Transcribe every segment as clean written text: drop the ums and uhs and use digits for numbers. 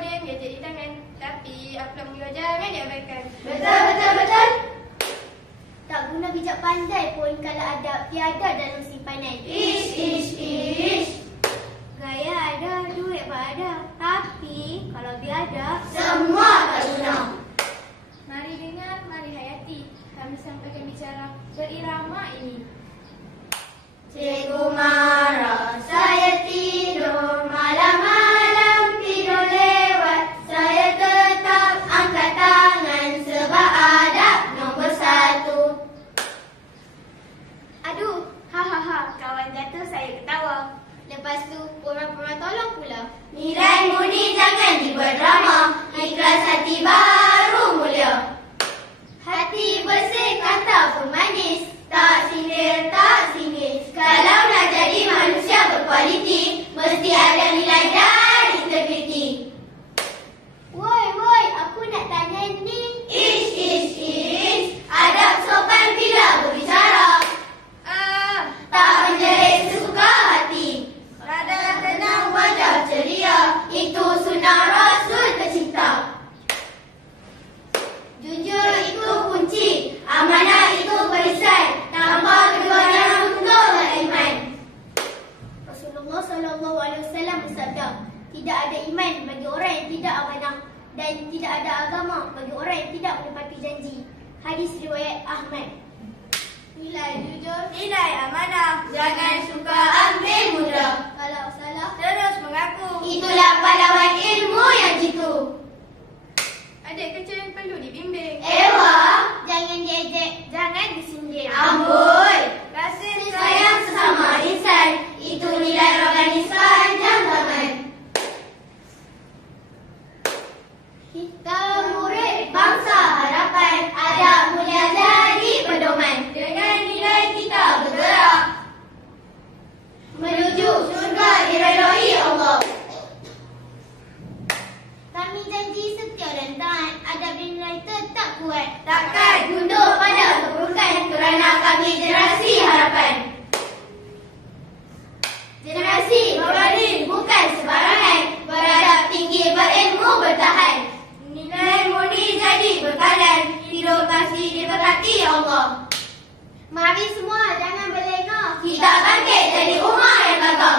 dan gadget di tangan. Tapi akhlak mulia jangan diabaikan. Betul. Tak guna bijak pandai pun kalau adab tiada dalam simpanan. Ish. Gaya ada, duit pun ada. Tapi kalau biadab, semua tak guna. Mari dengar, mari hayati. Kami sampaikan bicara berirama ini. Cikgu marah, saya tidur malam-malam, tidur lewat. Saya tetap angkat tangan sebab adab nombor 1. Aduh, hahaha, kawan kata saya ketawa. Lepas tu, pura-pura tolong pula. Nilai murni jangan dibuat drama. Ikhlas hati baru mulia. Hati bersih kata pun manis. Tak sindir. Kalau nak jadi manusia berkualiti, mesti ada nilai dan integriti. Woi, aku nak tanya ni. Ish. Adab sopan bila berbicara. Tak menjerit sesuka hati. Rada tenang wajah ceria. Itu sunnah Rasul tercinta. Jujur itu kunci. Amanah itu perisai. Tanpa keduanya runtuh beriman. Rasulullah SAW bersabda, tidak ada iman bagi orang yang tidak amanah dan tidak ada agama bagi orang yang tidak menepati janji. Hadis riwayat Ahmad. Nilai jujur, nilai amanah. Jangan suka ambil mudah. Kalau salah, Terus mengaku. itulah pahlawan ilmu yang jitu. Adik kecil perlu dibimbing. Ewa, jangan diejek, jangan disindir. Amboi, Kasih sayang sesama insan, itu nilai organik sepanjang zaman. Kita murid bangsa harapan, adab mulia jadi pedoman. Dengan nilai kita bergerak menuju surga diredai Allah. Kami janji setia dan taat, adab dan nilai tetap kuat. Takkan tunduk pada keburukan kerana kami generasi harapan. Generasi berani bukan sembarangan, beradab tinggi berilmu bertahan. Nilai murni jadi bekalan, hidup pasti diberkati Allah. Mari semua jangan berlengah, kita bangkit jadi ummah yang gagah.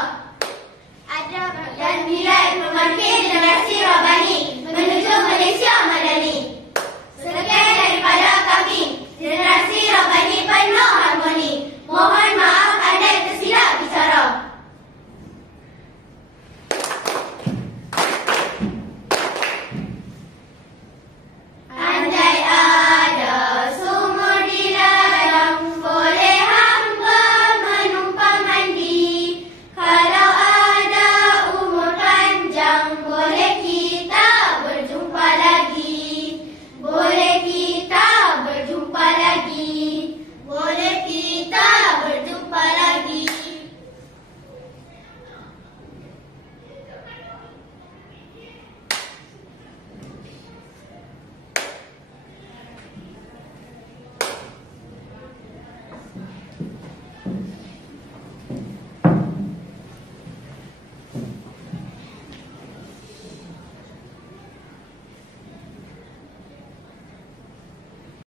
Adab dan nilai pembangkit generasi